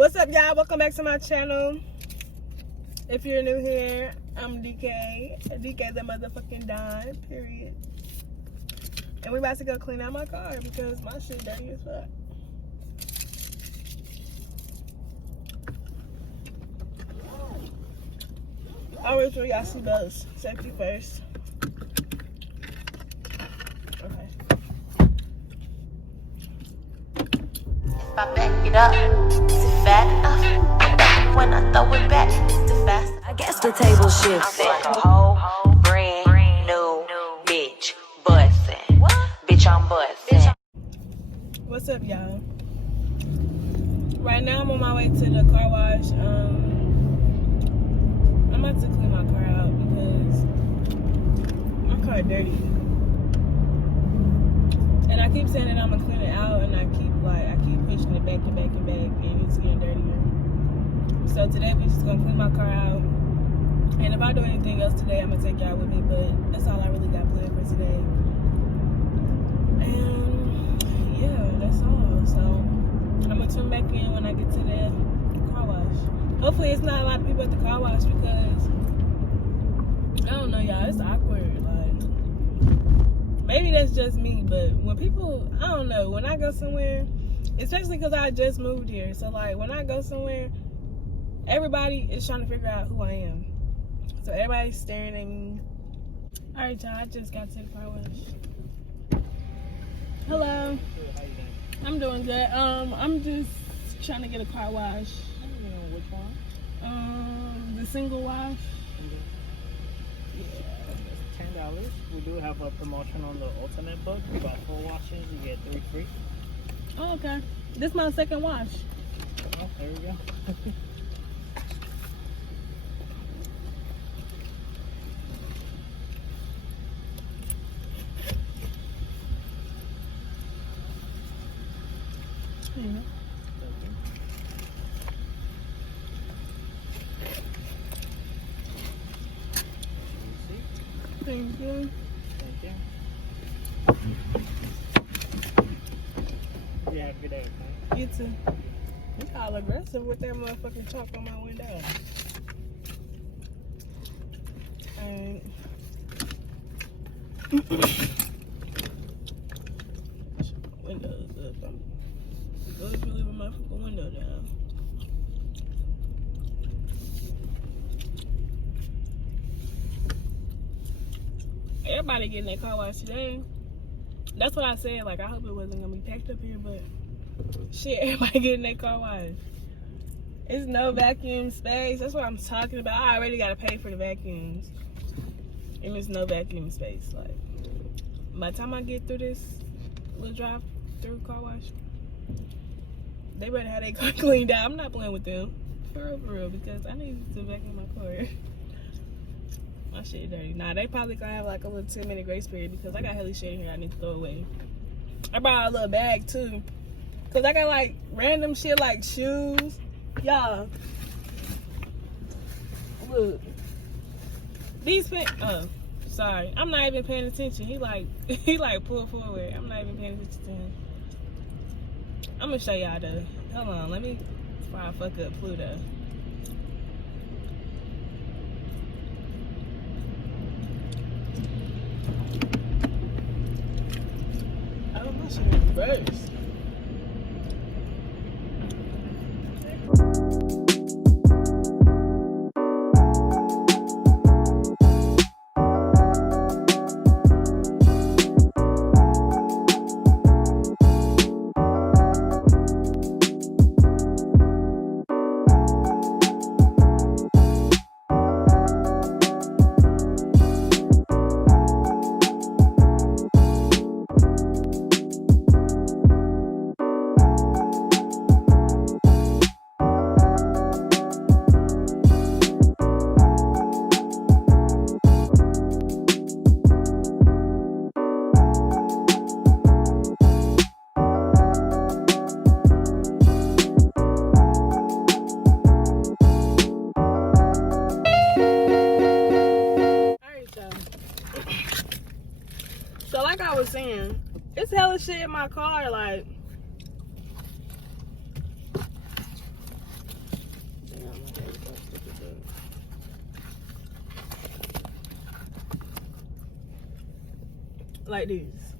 What's up, y'all? Welcome back to my channel. If you're new here, I'm DK. DK the motherfucking Don, period. And we about to go clean out my car because my shit dirty as fuck. I'll make sure y'all see those. Safety first. Okay. If I back it up, is it fat enough? When I throw it back, is it fast? I guess the table shifts. I'm like a whole brand new bitch bustin'. Bitch, I'm bustin'. What's up, y'all? Right now, I'm on my way to the car wash. I'm about to clean my car out because my car dirty. And I keep saying that I'm gonna clean it out, and I keep pushing it back and back and back, and it's getting dirtier. So today we're just gonna clean my car out. And if I do anything else today, I'm gonna take y'all with me. But that's all I really got planned for today. And yeah, that's all. So I'm gonna tune back in when I get to the car wash. Hopefully it's not a lot of people at the car wash because I don't know, y'all. It's awkward. Like, maybe that's just me, but when people, I don't know, when I go somewhere, especially because I just moved here, so like when I go somewhere, everybody is trying to figure out who I am. So everybody's staring at me. All right, y'all. I just got to the car wash. Hello. I'm doing good. I'm just trying to get a car wash. Which one? The single wash. Yeah. $10. We do have a promotion on the Ultimate Book. About 4 washes, you get 3 free. Oh, okay. This is my second wash. Oh, there we go. Yeah. Thank you. Thank you. Yeah, have a good day, okay? You too. You all aggressive with that motherfucking chalk on my window. Alright. Windows up. I'm good to leave a motherfucking window down. Everybody getting their car washed today. That's what I said. Like, I hope it wasn't gonna be packed up here, but shit, everybody getting their car washed. It's no vacuum space. That's what I'm talking about. I already gotta pay for the vacuums, and there's no vacuum space. Like, by the time I get through this little drive-through car wash, they better have their car cleaned out. I'm not playing with them, for real, because I need to vacuum my car. My shit dirty. Nah, they probably gonna have like a little 10-minute grace period because I got hella shit in here I need to throw away. I brought a little bag too, cause I got like random shit like shoes. Y'all, look, these oh, sorry, I'm not even paying attention. He like pulled forward. I'm not even paying attention to him. I'm gonna show y'all though. Hold on, let me before I fuck up Pluto. Oh, my shit is reversed. So like I was saying, it's hella shit in my car. Like, like these.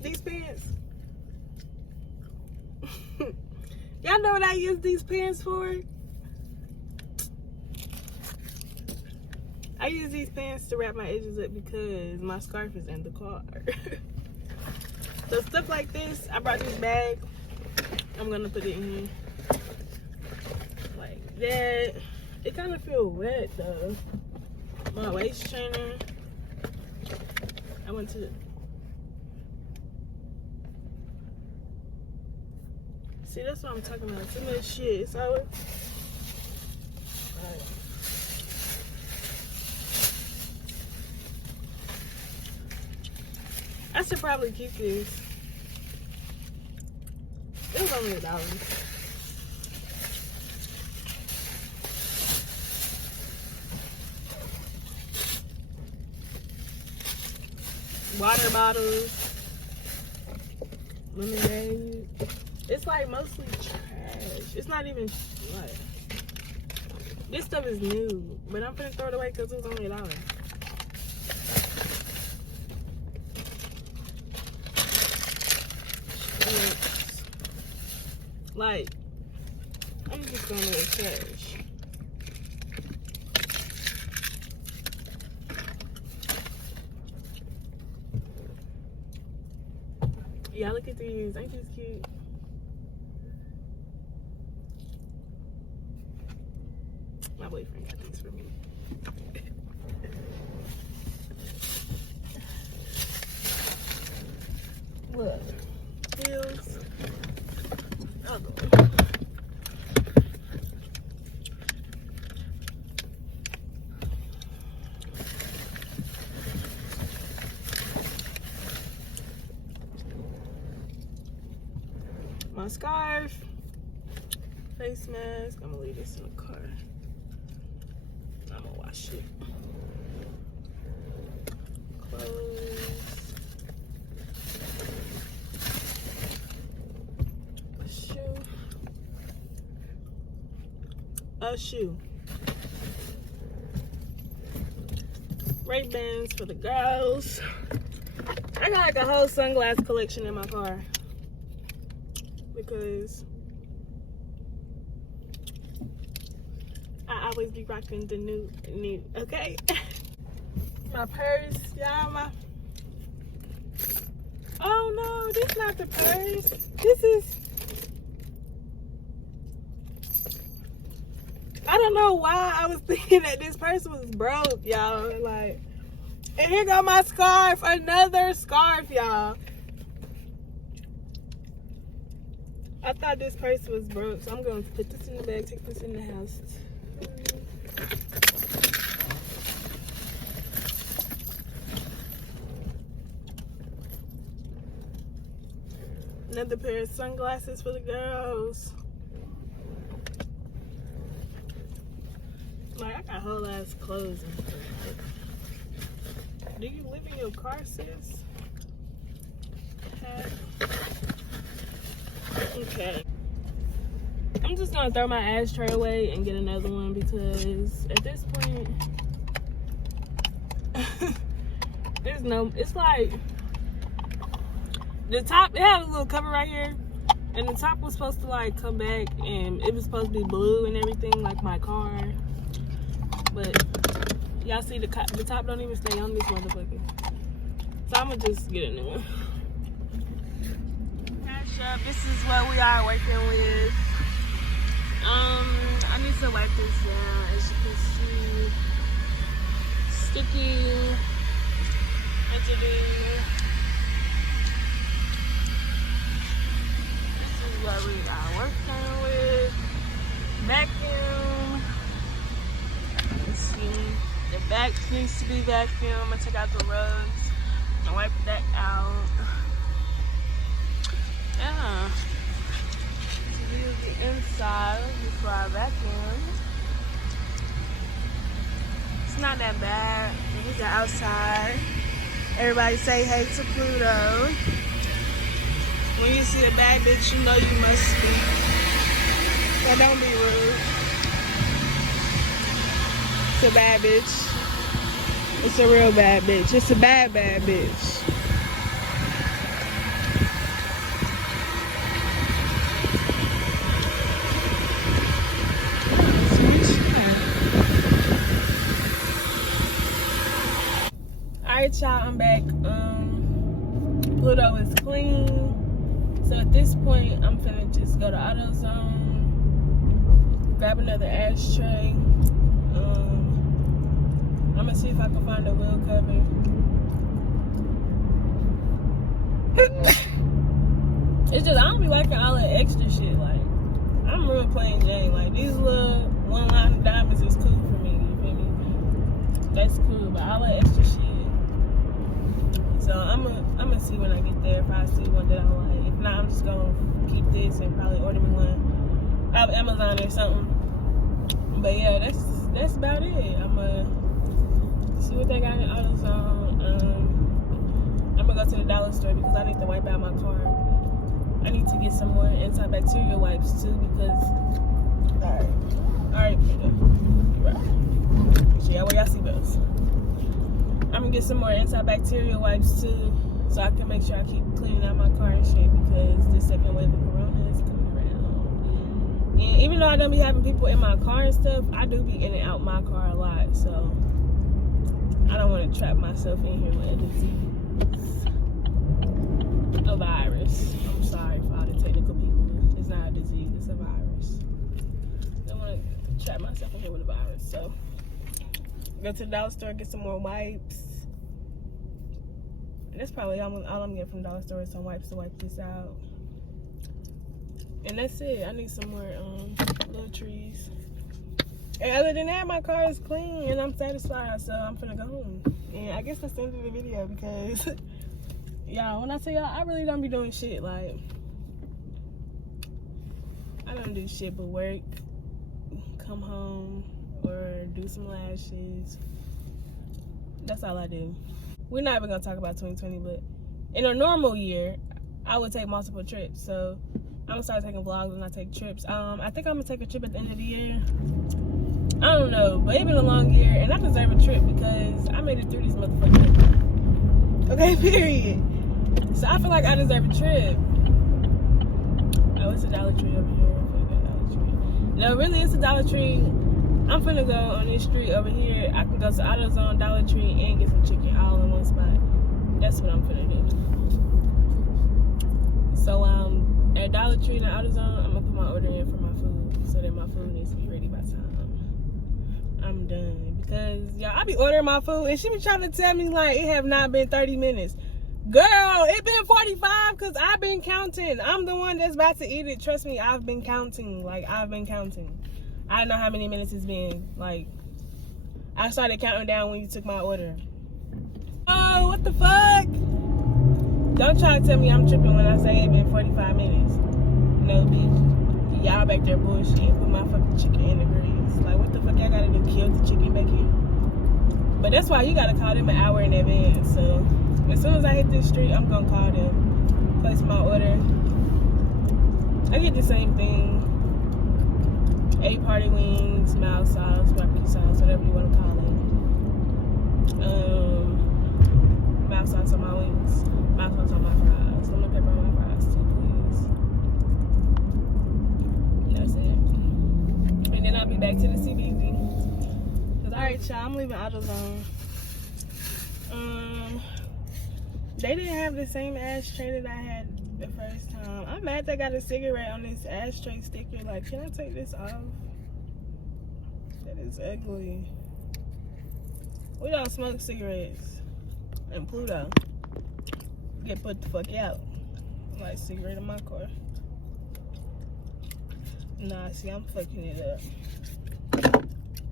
These pants. Y'all know what I use these pants for? I use these pants to wrap my edges up because my scarf is in the car. So stuff like this, I brought this bag. I'm gonna put it in here. Like that. It kind of feel wet though. My waist trainer. I went to. See, that's what I'm talking about. So much shit. So. Alright. I should probably keep this. It was only $1. Water bottles, lemonade. It's like mostly trash. It's not even like this stuff is new, but I'm finna throw it away because it was only $1. Like, I'm just throwing away trash. Yeah, look at these. Ain't these cute? My boyfriend got these for me. Look. Heels. Other one. My scarf, face mask. I'm gonna leave this in the car. I'm gonna wash it. Clothes. A shoe. Ray-Bans for the girls. I got like a whole sunglass collection in my car. Because I always be rocking the new, okay? My purse, y'all, oh no, this is not the purse. This is, I don't know why I was thinking that this purse was broke, y'all. Like, and here go my scarf, another scarf, y'all. I thought this purse was broke, so I'm going to put this in the bag, take this in the house. Another pair of sunglasses for the girls. Like, I got whole ass clothes and stuff. Do you live in your car, sis? Okay. I'm just gonna throw my ashtray away and get another one because at this point, there's no, it's like, the top, it had a little cover right here, and the top was supposed to like come back and it was supposed to be blue and everything like my car, but y'all see the top don't even stay on this motherfucker, so I'm gonna just get a new one. This is what we are working with. I need to wipe this down. As you can see, sticky residue. This is what we are working with. Vacuum. Let's see. The back needs to be vacuumed. I took out the rugs. I wipe that out. Yeah. View the inside before I vacuum. It's not that bad. Here's the outside. Everybody say hey to Pluto. When you see a bad bitch, you know you must speak. So don't be rude. It's a bad bitch. It's a real bad bitch. It's a bad bitch. Alright, y'all, I'm back. Pluto is clean. So at this point, I'm finna just go to AutoZone, grab another ashtray. I'm gonna see if I can find a wheel cover. It's just, I don't be liking all that extra shit. Like, I'm real plain Jane. Like, these little one line of diamonds is cool for me. You feel me? That's cool, but all that extra shit. So I'm gonna see when I get there if I see one that I like. If not, I'm just gonna keep this and probably order me one off Amazon or something. But yeah, that's about it. I'm gonna see what they got in AutoZone. I'm gonna go to the dollar store because I need to wipe out my car. I need to get some more antibacterial wipes too because. Alright, right. So y'all wear y'all seatbelts. I'm gonna get some more antibacterial wipes too, so I can make sure I keep cleaning out my car and shit because the second wave of corona is coming around. And even though I don't be having people in my car and stuff, I do be in and out my car a lot, so I don't want to trap myself in here with a disease. A virus. I'm sorry for all the technical people. It's not a disease, it's a virus. I don't want to trap myself in here with a virus, so go to the dollar store, get some more wipes. And that's probably all I'm getting from the dollar store is some wipes to wipe this out. And that's it. I need some more little trees. And other than that, my car is clean and I'm satisfied, so I'm finna go home. And I guess that's the end of the video because, y'all, when I tell y'all, I really don't be doing shit. Like, I don't do shit but work, come home, or do some lashes. That's all I do. We're not even gonna talk about 2020, but in a normal year, I would take multiple trips. So I'm gonna start taking vlogs when I take trips. I think I'm gonna take a trip at the end of the year. I don't know, but it's been a long year, and I deserve a trip because I made it through this motherfucker. Okay, period. So I feel like I deserve a trip. Oh, it's a Dollar Tree over here. I'm finna go to Dollar Tree. No, really, it's a Dollar Tree. I'm finna go on this street over here. I can go to AutoZone, Dollar Tree, and get some chicken all in one spot. That's what I'm finna do. So at Dollar Tree and AutoZone, I'm gonna put my order in for my food so that my food needs to be ready by the time I'm done. Because y'all, I be ordering my food and she be trying to tell me like it have not been 30 minutes. Girl, it been 45 because I've been counting. I'm the one that's about to eat it. Trust me, I've been counting. Like, I've been counting. I know how many minutes it's been. Like, I started counting down when you took my order. Oh, what the fuck? Don't try to tell me I'm tripping when I say it been 45 minutes. No, bitch. Y'all back there bullshit. Put my fucking chicken in the grease. Like, what the fuck y'all gotta do? Kill the chicken back here? But that's why you gotta call them an hour in advance. So, as soon as I hit this street, I'm gonna call them. Place my order. I get the same thing. 8 party wings, mild sauce, barbecue sauce, whatever you want to call it. Mild sauce on my wings, mild sauce on my fries. Lemon pepper on my fries too, please. That's it. And then I'll be back to the CBD. Alright, y'all, I'm leaving AutoZone. They didn't have the same ashtray that I had the first time. I'm mad they got a cigarette on this ashtray sticker. Like, can I take this off? That is ugly. We don't smoke cigarettes in Pluto. Get put the fuck out. Like, cigarette in my car. Nah, see, I'm fucking it up.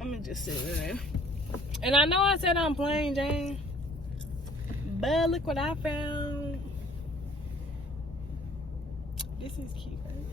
I'm gonna just sit in there. And I know I said I'm plain Jane, but look what I found. This is cute, right?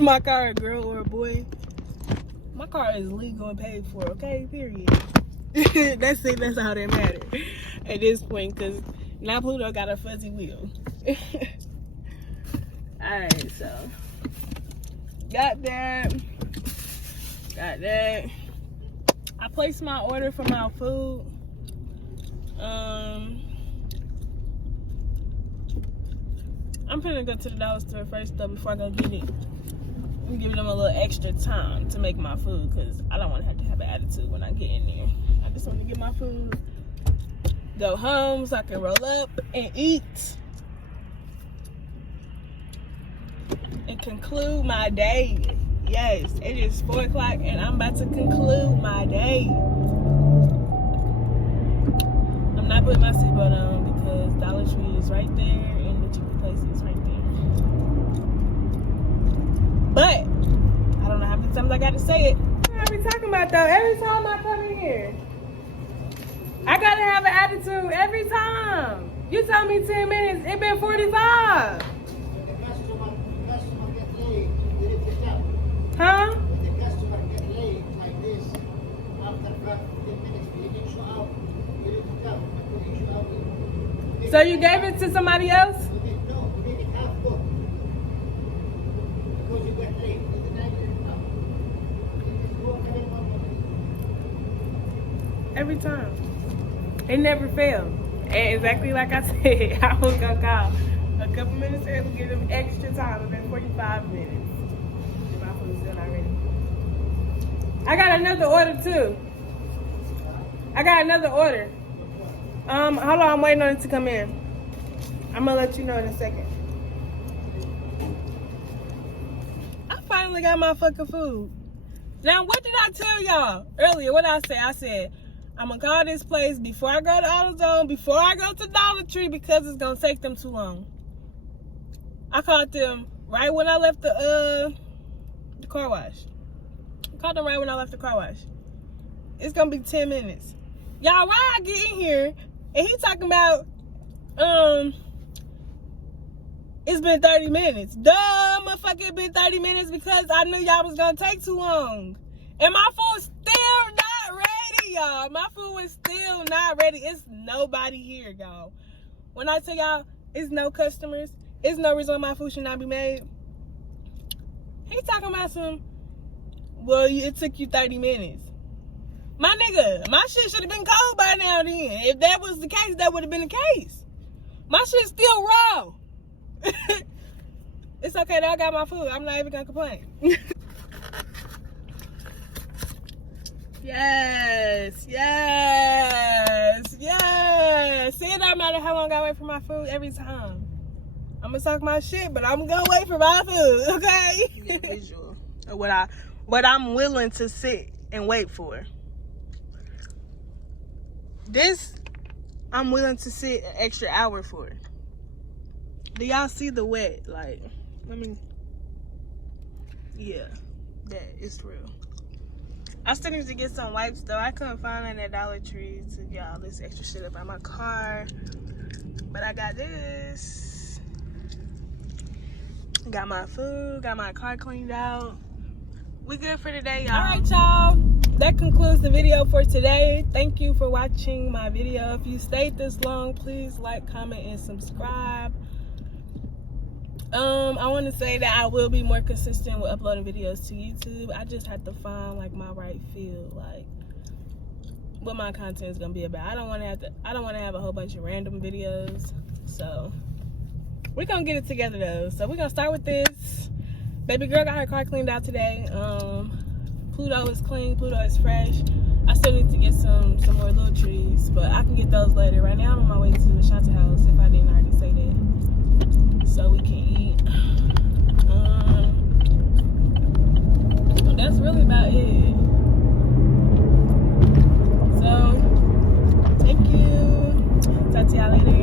is my car a girl or a boy? My car is legal and paid for, okay? Period. That's it. That's all that matters at this point, because now Pluto got a fuzzy wheel. Alright, so got that. I placed my order for my food. I'm finna go to the dollar store first though before I go get it. I'm giving them a little extra time to make my food because I don't want to have an attitude when I get in there. I just want to get my food, go home so I can roll up and eat, and conclude my day. Yes, it is 4 o'clock and I'm about to conclude my day. I'm not putting my seatbelt on because Dollar Tree is right there and the chicken place is right there. But I don't know how many times I got to say it. What are we talking about though? Every time I come in here, I gotta have an attitude every time. You tell me 10 minutes, it been 45. Huh? So you gave it to somebody else? Every time. It never failed. And exactly like I said, I was gonna call a couple minutes early, give them extra time. It's been 45 minutes. And my food's still not ready. I got another order too. I got another order. Hold on, I'm waiting on it to come in. I'm gonna let you know in a second. I finally got my fucking food. Now, what did I tell y'all earlier? What did I say? I said, I'm gonna call this place before I go to AutoZone, before I go to Dollar Tree, because it's gonna take them too long. I called them right when I left the car wash. I called them right when I left the car wash. It's gonna be 10 minutes. Y'all, why I get in here and he talking about it's been 30 minutes. Duh, motherfucker, it been 30 minutes because I knew y'all was gonna take too long. And my food's still not ready, y'all. My food is still not ready. It's nobody here, y'all. When I tell y'all it's no customers, it's no reason my food should not be made. He talking about some, well, it took you 30 minutes. My nigga, my shit should have been cold by now then. If that was the case, that would have been the case. My shit's still raw. It's okay though, I got my food. I'm not even gonna complain. Yes. See, it don't matter how long I wait for my food every time. I'm gonna talk my shit, but I'm gonna wait for my food, okay? Get a visual of what I'm willing to sit and wait for. This, I'm willing to sit an extra hour for. Do y'all see the wet? Like, yeah, that is real. I still need to get some wipes though. I couldn't find any at Dollar Tree to get all this extra shit up out my car. But I got this. Got my food, got my car cleaned out. We good for today, y'all. All right, y'all. That concludes the video for today. Thank you for watching my video. If you stayed this long, please like, comment, and subscribe. I want to say that I will be more consistent with uploading videos to YouTube. I just have to find like my right field, like what my content is gonna be about. I don't want to have a whole bunch of random videos. So we're gonna get it together though. So we're gonna start with this. Baby girl got her car cleaned out today. Pluto is clean. Pluto is fresh. I still need to get some more little trees, but I can get those later. Right now I'm on my way to the shelter house, if I didn't already say that, so we can eat. That's really about it. So thank you. Talk to y'all later.